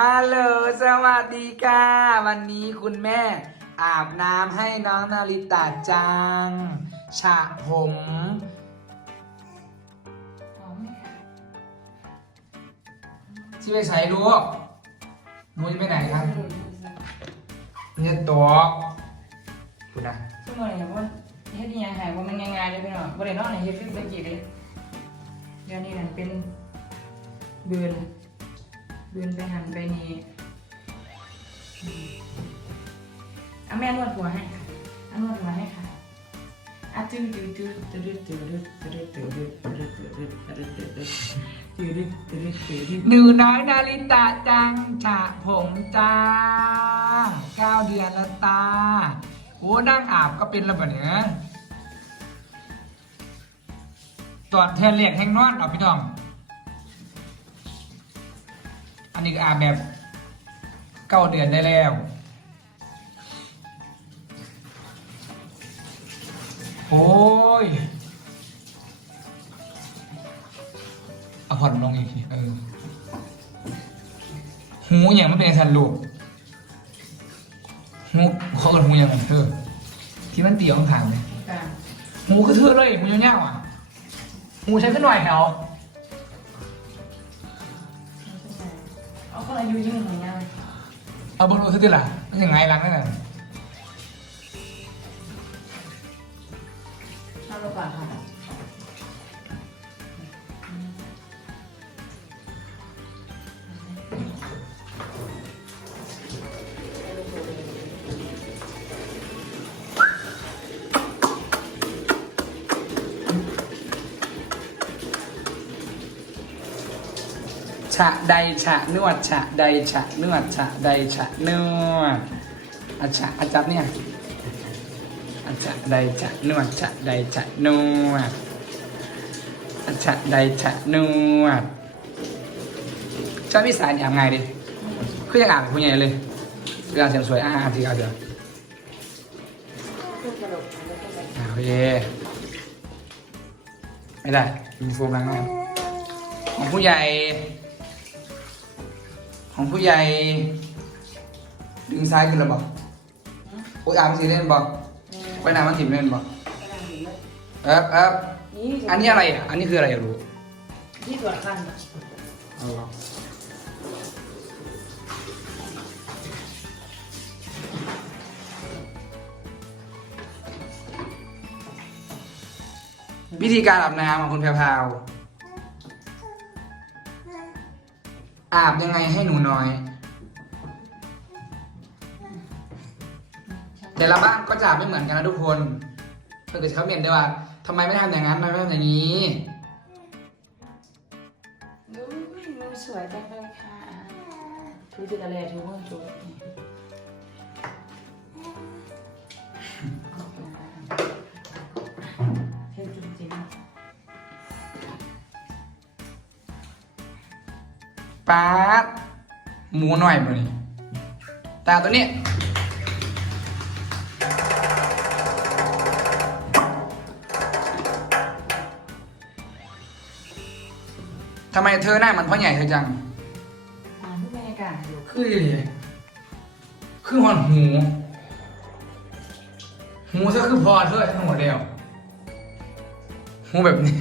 ฮัลโหล สวัสดีค่ะ วันนี้คุณแม่อาบน้ำให้น้องนาริตาจัง ฉะผมที่ไปใส่ลูกหนูจะไปไหนครับเนี่ยตัวคุณนะชั่วโมงไหนว่าเฮ็ดยังไงว่ามันง่ายๆเลยพี่น้องบ่ได้นอนไหนเฮ็ดขึ้นสักกี่เลยเดี๋ยวนี้นั่นเป็นเบือน เบือนไปหันไปนี่เอาแม่นวดหัวให้ค่ะเอานวดหัวให้ค่ะอะตื้อตื้อตื้อตื้อตื้อตื้อตื้อตื้อตื้อตื้อตื้อตื้อตื้อตื้อตื้อตื้อตื้อตื้อหนูน้อยนาริตาจังฉะผมจ้าเก้าเดือนล้วตาโอ้นั่งอาบก็เป็นระเบิดเนื้อตอนเทเลียกแห้งนอนเอาพี่น้องอั นนี้ก็อาบแบบเก้าเดือนได้แล้ว โอ้ยเอาผ่อนลงอีกทีเออ หูอย่างมันเป็นสันลูกหูเขาเกิดหูอย่างเธอ ที่มันเตี่ยวข้างๆเลยกลางหูคือเธอเลยหูยาวๆอะหูใช้ขึ้นหน่อยแถวเอ อายุยืนของยังเอาบนรูเธอดิล่ะมันยังไงหลังนั่นน่ะะใดฉะนวดฉะใดฉะนวดฉะใดฉะนวดอาฉะอาจับเนี่ยอาฉะใดฉะนวดฉะใดฉะนวดอาฉะใดฉะนวดชอบพี่สายเนี่ยอาบไงดิคือยังอ่านผู้ใหญ่เลยเรื่องเสียงสวยอ่าอาบทีเอาเดี๋ยวลูกกระโดอ่าโอเคไม่ได้มีโฟมล้างหน้าของผู้ใหญ่ ของผู้ใหญ่ ดึงซ้ายขึ้นแล้วบอกโอ้ยอาบสีเล่นบอกไปน้ำมันถิ่มเล่นบอกเอ๊บเอ๊บนี่อันนี้อะไรอะ อันนี้คืออะไรอยากรู้ที่ตรวจคันเอาลองวิธีการอาบน้ำของคุณแพรว อาบยังไงให้หนูน้อย แต่ละบ้านก็จะอาบไม่เหมือนกันนะทุกคนเพื่อจะเขาเมียนได้ว่าทำไมไม่ทำอย่างนั้นทำไมไม่ทำอย่างนี้ดูมือสวยจังเลยค่ะถูจิตอะไรถูมือถูเป๊าดหมูหน่อยมานี่ตาตัวนี้ ทำไมเธอหน้ามันพ่อใหญ่เธอจังๆอ่าผู้บรรยากาศอยู่คือดิคือหอนหู หูเธอคือพอเธอทั้งหมดเดียวหูแบบนี้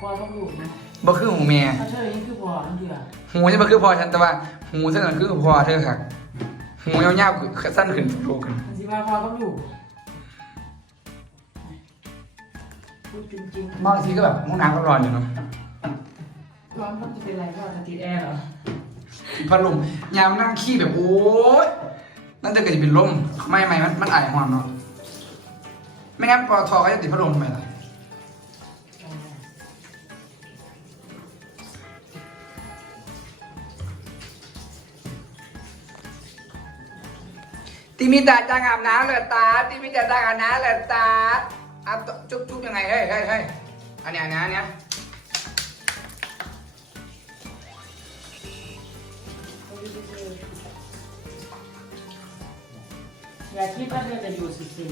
พอต้องอยู่นะ บ่คือหูแม่ถ้าเธอยังคือพออันเดียวหูจะบ่คือพอฉันแต่ว่าหูเธอน่ะคือพอเธอค่ะหูยาวๆคือสั้นขึ้นโตขึ้นมันสิว่าพอต้องอยู่พูดจริงๆบางทีก็แบบห้องน้ำก็ร้อนอยู่เนาะร้อนมันจะเป็นไรก็จะติดแอร์เหรอพัดลมยามนั่งขี้แบบโอ๊ยนั่นจะเกิดจะเป็นลมไม่ไม่มันมันไอหอนเนาะไม่งั้นปอทอก็จะติดพัดลมทำไมล่ะ มิตาจางอาบน้ำเลยตาตีมิตาจางอาบน้ำเลยตาอาจุ๊บจุ๊บยังไงเฮ้ยเฮ้ยเฮ้ยอันเนี้ยอันเนี้ยอันเนี้ยอย่าคิดว่าเธอจะอยู่สิสิ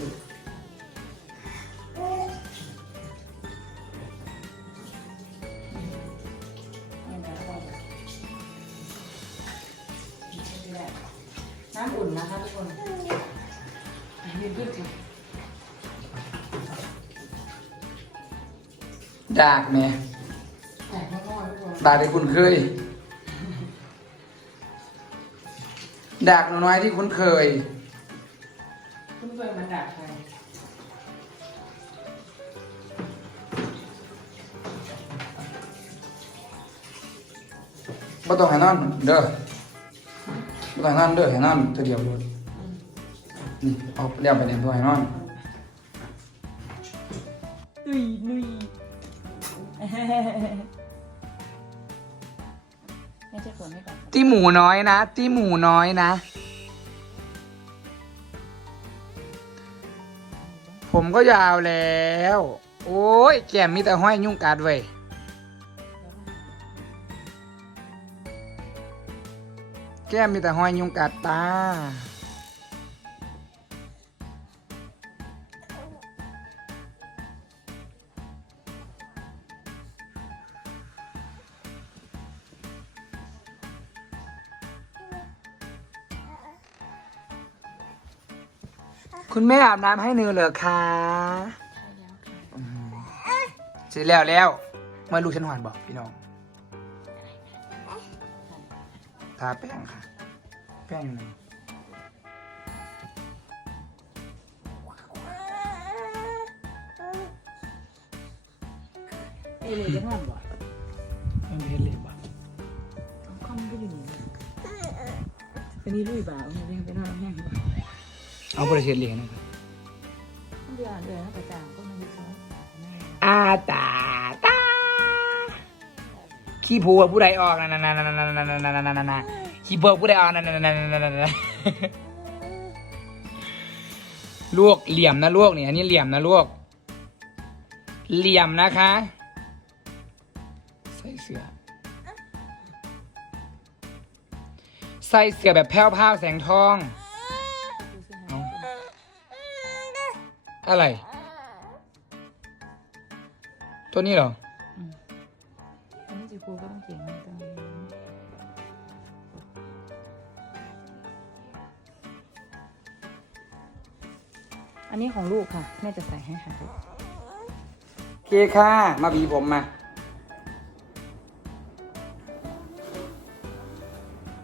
ดากแม่แต่ไม่พอทุกคนดากที่คุณเคย ดากน้อยๆที่คุณเคยเพื่อนๆมันดักใครบ่ต้องให้นอนเด้อบ่ต้องให้นอนเด้อให้นอนเธอเดียวเลยนี่เอาเรียกไปเนี่ยตัวให้นอนนุ แม่จะขนให้ก่อนที่หมูน้อยนะที่หมูน้อยนะ ผมก็ยาวแล้ว โอ้ย แก้มมีแต่ห้อยยุ่งกัดเว้ยแก้มมีแต่ห้อยยุงกัดตา คุณแม่อาบน้ำให้เนือเหรอคะอืมเสร็จแล้วแล้วเมื่อลูกฉันหวานบอกพี่น้องทาแป้งค่ะ แป้งหนึ่งเอเลยจะนอนบ่แป้งเพชรเลยบ้างข้อมันก็อยู่นี่อันนี้ลุยบ่าวมันยังไปนอนแห้งบ่ เอาประเทศเหลียงนะครับเดือนเดือนแล้วแต่จางก็มันอยู่ซ้อนอาตาตาขี้ผัวผู้ใดออกนะนะนะนะนะนะนะนะนะนะนะขี้ผัวผู้ใดออกนะนะนะนะนะนะนะลวกเหลี่ยมนะลวกนี่อันนี้เหลี่ยมนะลวก เหลี่ยมนะคะ ใส่เสื้อใส่เสื้อแบบแพ้วพราวแสงทอง อะไร ตัวนี้เหรออันนี้จีคูก็ต้องเขียนต้องอันนี้ของลูกค่ะ แม่จะใส่ให้ค่ะโอเคค่ะ มาบีผมมา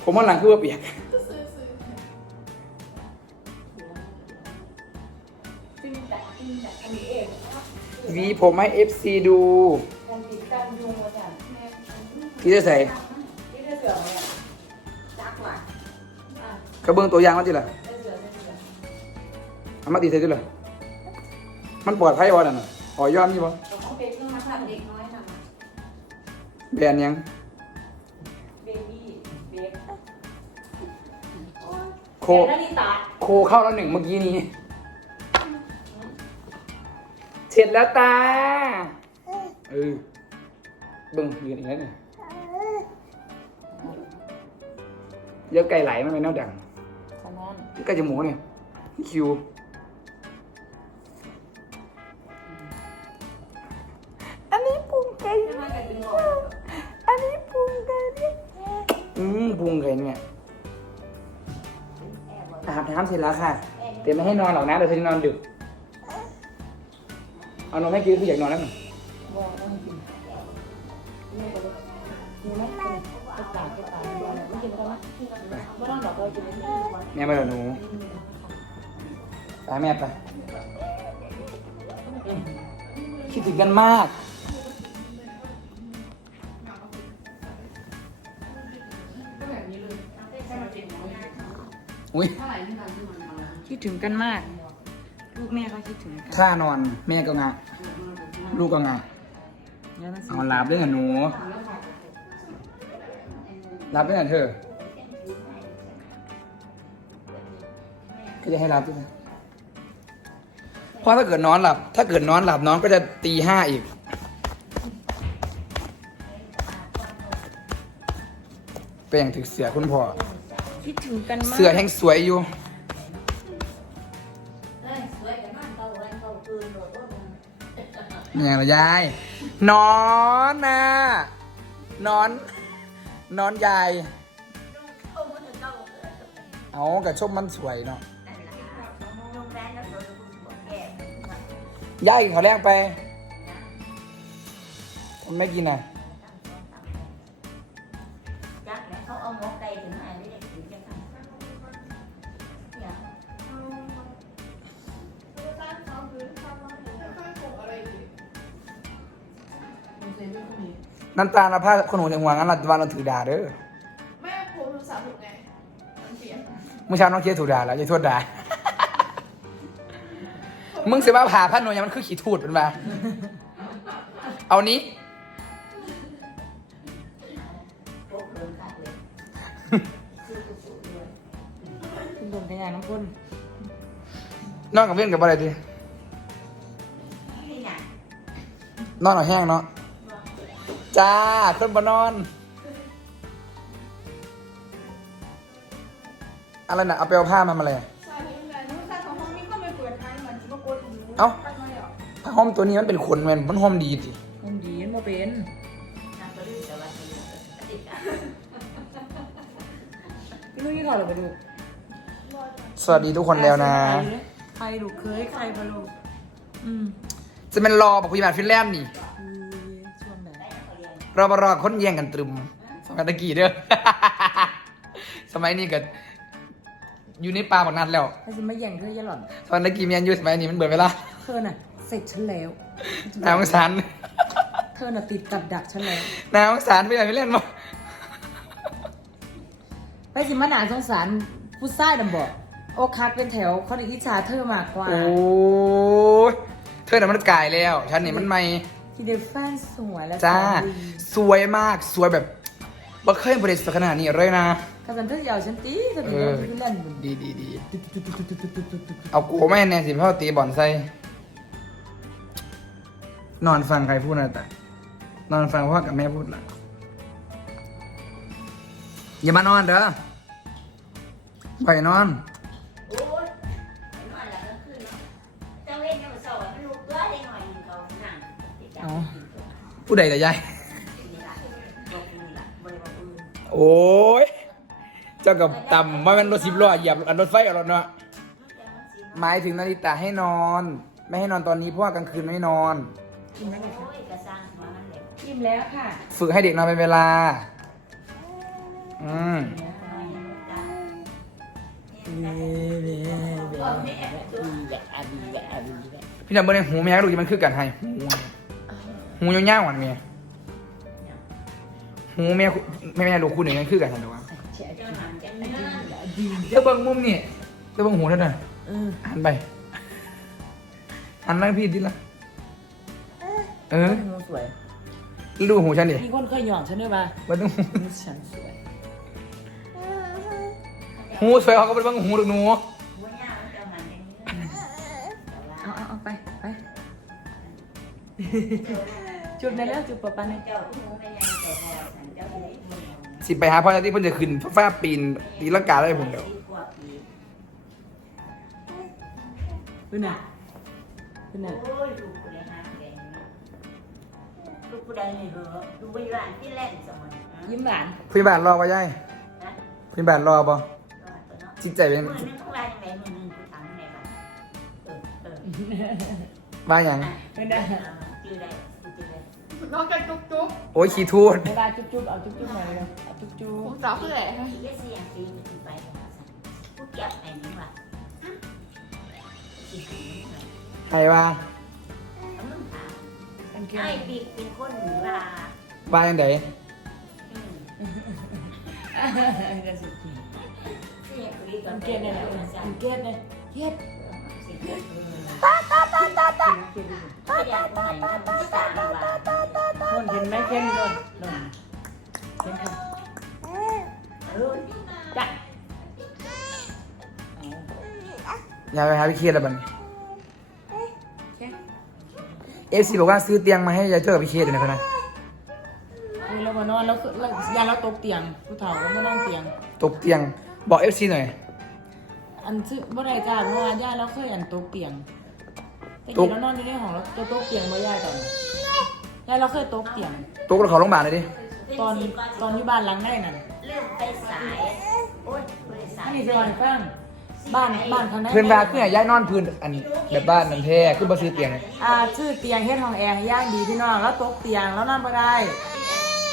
ผมว่าหลังคือว่าเปียก หวีผมให้ FC ดูที่จะใส่กระเบื้องตัวอย่างมาจิล่ะเอามาตีใส่จิล่ะมันปลอดภัยวะนั่นน่ะอ๋อยอมนี่ปะของเป็นต้องมาทำเด็กน้อยทำอะแบรนด์ยังเบบี้เบกโคเดี๋ยวนาฬิตา โคเข้าแล้วหนึ่งเมื่อกี้นี้ เสร็จแล้วตา เออเบิ่งยืนอีกแล้วเนี่ยเยอะไก่ไหลมันเป็นแนวดังขนอนใกล้จมูกเนี่ยคิว อันนี้ปรุงไก่ไม่ว่ากันเป็นหมออันนี้ปรุงไก่เนี่ยอืมปรุงไก่เนี่ยอาบน้ำเสร็จแล้วค่ะเดี๋ยวไม่ให้นอนหรอกนะเดี๋ยวเธอจะนอนดึก เอานอนให้กินคืออยากนอนแล้วหน่อยบอกต้องกินนี่ก็เลยนี่ไหมกระต่ายกระต่ายบอกเลยไม่กินแล้วนะไม่ต้องหรอกเรากินนี้ทุกวันแม่มาแล้วหนูไปแม่ไปคิดถึงกันมากอุ้ยคิดถึงกันมาก ลูกแม่ก็คิดถึงกันท่านอนแม่ก็งะลูกก็งะแล้วมันสิเอาหลับด้วยกันหนูหลับด้วยกันเธอก็จะให้หลับด้วยนะเพราะถ้าเกิดนอนหลับ ถ้าเกิดนอนหลับน้องก็จะตีห้าอีก เป็นอย่างถึกเสือคุณพ่อ คิดถึงกันมาก เสือแห่งสวยอยู่ อย่างละยายนอนนะนอน นอนยายเอากระชมมันสวยเนาะยายข้าแรกไปไม่กินอะ น้ำตาลเอาผ้าคนหูในหัวงั้นเราวันเราถือด่าเด้อแม่ผมโทรศัพท์ถูกไงมันเสียเมื่อเช้าน้องเคียถูกด่าแล้วอย่าโทษด่า มึงเสียมาผ่าผ้าหน่วยมันคือขี้ทูดมันมาเอานี้โป๊กเดินขาดเลยคือกุศลด้วยคุณโดนขยายน้ำก้นนอนกับเพื่อนกับอะไรดีนี่น่ะนอนเอาแห้งเนาะ จ้าคนบนอน อะไรนะเอาไปเอาผ้ามามาเลยใช่ไม่เป็นไรนู้นใช่ของห้องนี้ก็ไม่เปิดทางเหมือนที่มากดอยู่เอ้าไปหน่อยเหรอผ้าห่มตัวนี้มันเป็นขนแมันมันห่มดีสิมันดีมันบ่เป็นนั่งก็ลื่นแต่ว่าติดอะพี่นุ้ยขอเราไปดูสวัสดีทุกคนแล้วนะ ใครดูเคยใครมาลูกอืมจะเป็นรอบอกพยาบาลฟินแลนด์นี่ เรียนรอมารอคนแย่งกันตรึม สมัยตะกี้เด้อ สมัยนี้ก็อยู่ในป่าบักนัดแล้วถ้าจะไม่แย่งเธออย่าหล่อนสมัยตะกี้เมียนอยู่สมัยนี้มันเบื่อเวลา เธอน่ะ เสร็จฉันแล้วน้าสงสารเธอน่ะติดกับดักฉันแล้วน้าสงสารพี่ใหญ่ฟินแลนด์มาไปสิมาหนาสงสารผู้ชายดำบอกโอคักเป็นแถวเขาได้อิจฉาเธอมากกว่า โอ้ยเธอน่ะมันกายแล้ว ฉันนี่มันไม่ ที่เดฟแฟนสวยและจ้าสวยดีสวยมาก สวยแบบบ่เคยบริสุทธิ์ขนาดนี้เลยนะกำลังเธออยาวฉันตีเธอเอตีอเราที่เล่นบุญดีดีดีเอากูไม่แน่สิพ่อตีบอลใส่นอนฟังใครพูดนะแต่นอนฟังพ่อกับแม่พูดนะอย่ามานอนเด้อไปนอน ผู้ใดแต่ยายนี่ล่ะบอกนี่ล่ะบ่ได้บอกอื่นโอ้ย เจ้ากับต่ำว่ามันรถสิบล้อเหยียบอันรถไฟเอารถเนาะแต่มันสิหมายถึงนาฬิตาให้นอน ไม่ให้นอนตอนนี้เพราะว่ากลางคืนไม่นอนกินแล้วโอ้ยกระซังหัวมันเลยอิ่มแล้วค่ะฝึกให้เด็กนอนเป็นเวลา อืมพี่ดำเบอร์ในหูแม่ดูดิมันคือกันให้หู หูยาวๆหวานเมียหูแม่แม่แม่ดูคู่หนึ่งมันคือกันทันหรือวะเจ้าหนังจะเนื้อเดี๋ยวเบิ้งมุมนี่เดี๋ยวเบิ้งหูเท่านั้นเออหันไปหันมาพี่ดิละเอองูสวยดูหูฉันดิมีคนเคยหยองฉันด้วยป่ะมันต้องงูฉันสวยหูสวยเขาก็ไปเบิ้งหูดูหนูหัวหน้ามันจะมันอย่างนี้แต่ว่าเอาเอาเอาไปไป จุดในแล้วจุดปะปะในเจ้าผู้เป็นยังเจ้าพ่อสันเจ้าผู้เป็นสิไปหาพ่อที่เพิ่นจะขึ้นฟ้าปีนตีลังกาได้ผมเดี๋ยวดูน่ะดูน่ะโอ้ยลูกผู้ใดหาแกงลูกผู้ใดนี่เหรอลูกผู้ใหญ่ที่เล่นสมอนยิ้มหวานพยาบาลรอป่ะยายนะพยาบาลรอป่ะก็ตัวเนาะจิตใจเป็นมือนึงต้องลายยังไงมือนึงกูถามยังไงบ้างเออเออว่าอย่าง ไม่ได้จืดได้จืดได้ นอกจากจุ๊บจุ๊บโอ้ยขี้ทูดเวลาจุ๊บจุ๊บเอาจุ๊บจุ๊บหน่อยเลยเอาจุ๊บจุ๊ผบมสาวคือไหนคะที่เสียงตีมันขึ้นไปกูเก็บไอ้นี่ว่ะสิสิใครว่ามึงถามเป็นเกไอ้มปีกเป็นคนหรือว่าว่าอย่างไดเดี๋ยวสิเสียงปีกเป็นเกมเนี่ยเป็นเกมเนี่ยเฮ็ด ตาตาตาตาตาตาตาตาตาตาตาตาตาตาตาคนเห็นไหมเห็นโดนโดนเห็นค่ะเออจ้ะอย่าไปหาพี่เครียดแล้วบัดนี้เอฟซีบอกว่าซื้อเตียงมาให้ยายเจ้ากับพี่เครียดเลยนะเพื่อนนะคือเรามานอนแล้วเรายาเราตกเตียงผู้เฒ่าเรามานอนเตียง ตกเตียงบอกเอฟซีหน่อย อันซึ่งบ่ได้จ้าเพราะว่าย่าเราเคยอันตกเตียงแต่ตกี้กเรานอนอยู่ในห้องเราจะตกเตียงบ่ย่าตอนย่าเราเคยตกเตียงตกแล้วเขาโรงพยาบาลเลยดิ ตอนตอนที่บ้านหลังได้นั่นเรื่องไปสาย โอ๊ยไปสายนี่สิวันฟังบ้านบ้านข้างในเพื่อนบ้านคือให้ย้ายนอนพื้นอันแบบบ้านน้ำแท้คือบ่ซื้อเตียง อ่าชื่อเตียงเฮ็ดห้องแอร์ให้ย่างดีพี่น้องแล้วตกเตียงแล้วนอนบ่ได้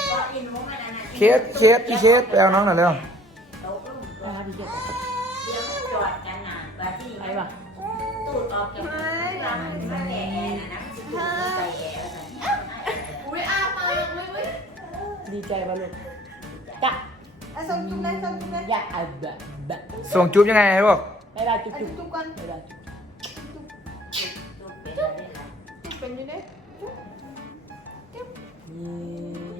ก็อินมุกอันนั้นนะเคสเคสพี่เคสไปเอาน้องหน่อยเร็วโต๊ะลงนะครับพี่เกดเดี๋ยวมันจ อดกันน่ะว่าที่ไปป่ะตูดออกจากร้านมันแอร์น่ะนะมันสิตูดใส่แอร์แล้วกันอุ้ยอาปากเลยเว้ยดีใจป่ลูกกะไอ้ส่งจุ๊บได้ส่งจุ๊บได้อยากเอาบะบะส่งจุ๊บยังไงให้บอกไม่ได้จุ๊บจุ๊บจุ๊บกันไม่ได้จุ๊บตูดเป็นอะไรค่ะจุ๊บเป็นยังไง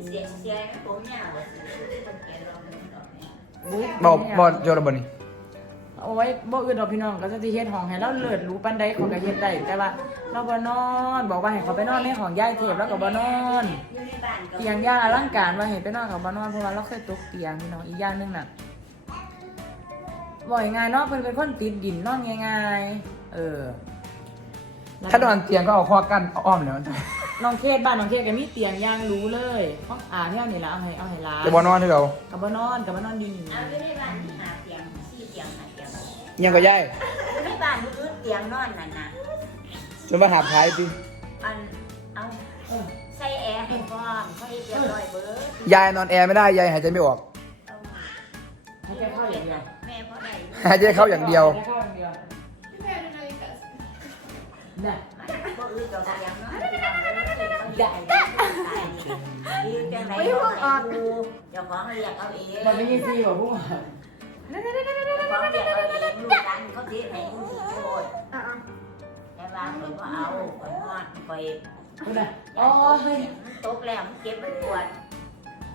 เสียเสียผมยาวสิคนแก่เราไม่ต้องเนี่ยอุ๊ยบอกบอกโจระเบนี่ เอาไว้บ่อื่นดอกพี่น้องก็จะที่เฮ็ดห้องให้เราเลิศรู้ปานใดเขาก็เฮ็ดได้แต่ว่า เราบ่นอนบอกว่าให้เขาไปนอนในห้องยายเทพแล้วก็บ่นอนอยู่ในบ้านก็เตียงย่างอลังการว่าเห็นไปนอนกับบ้านนอนเพราะว่าเราเคยตกเตียงพี่น้องอีกอย่างหนึงน่ะบ่อยง่ายเนาะเพิ่นเป็นคนติดดินนอนง่ายๆเออถ้านอนเตียงก็เอาข้อกั้นอ้อมเดี๋ยวมันน้องเคสบ้านน้องเคสก็มีเตียงย่างรู้เลยห้องอ่าเที่ยวนี่ละเอาให้เอาให้ร้านจะบ่นอนให้เรากับบ้านนอนกับบ้านนอนดี เอาอยู่ในบ้านที่หาเตียงสี่เตียงหาเตี ยงยังก็ย้ายอยู่ในบ้านพื้นเตียงนอนนั่นน่ะจนมาหาท้ายดิอันเอาใส่แอร์ให้พร้อมเขาเฮ็ดเรียบร้อยเบิดยายนอนแอร์ไม่ได้ยายหายใจไม่ออก เอาให้แค่เข้าอย่างเดียวแม่พอได้หายใจเข้าอย่างเดียว ให้เข้าอย่างเดียวพี่แม่ดูนาฬิกาน่ะบ่อื่นดอกเตียงเนาะได้ดีจังได๋เจ้าของเรียกเอาเอง มันไม่ยี่ซี่บ่พวกว่า เขาเรียกเขาเองลูกหลนเขาเสียให้ผู้หญิงโทษอ่ยแต่ว่าเขาก็เอาไปหอดไปคุณอะโอ้ยมันตกแล้วมันเจ็บมันปวดเ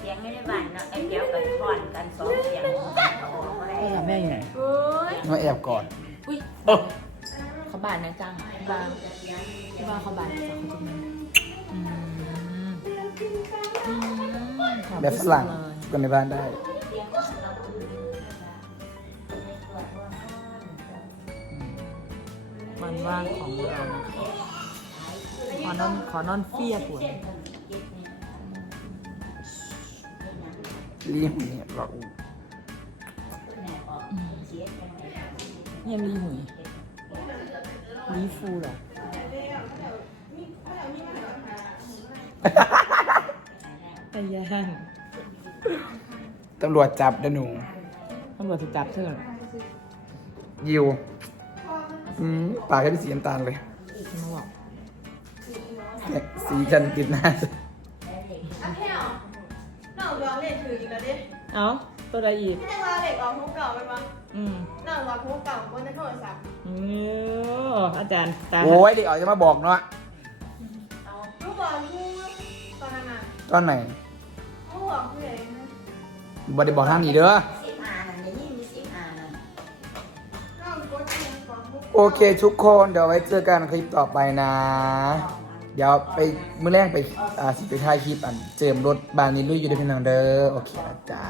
สียงไม่ได้บ้านเนาะไอ้เดียวกันคอนกันสองเสียเอาออกมาได้ แม่ยังไงมาแอบก่อนเขาบานนะจังบางบางเขาบ้านนะจังคุณจุ๊บ แบบฝรั่งกันในบ้านได้เตียงเราคือมันว่างของเรานะคะขอนอนขอนอนเฟียปวดรีบนี่เราเยี่ยมรีหุยรีฟูเหรอ ไอ้ย่างตำรวจจับเดยวหนูตำรวจถูกจับเถอยิวอืมปากแค่เป็นสีน้ำตาลเลยมาบอกเนี่ยสีจันติดหน้าอะแค่เหรอน้องรอเล็กถืออีกแล้วดิเอ้าตัวใดอีกพี่แตงว่าเล็กออกหูเก่าไปปะอืมน้องรอหูเก่าบนในโทรศัพท์เอออาจารย์ตาโอ้ยเด็กออกจะมาบอกเนาะ ตอนไหนหูบอกเพื่อนนะบอได้บอกทางนี้เด้อ สิบห้านั่นเดี๋ยวนี้มีสิบห้านั่นน้องกดหูบอกหูโอเคทุกคนเดี๋ยวไว้เจอกันคลิปต่อไปนะ เดี๋ยวไปมื้อแรกไปอ่าสิไปถ่ายคลิปอันเจิมรถบางนี้ลุยอยู่ในพี่น้องเด้อโอเคนะจ้า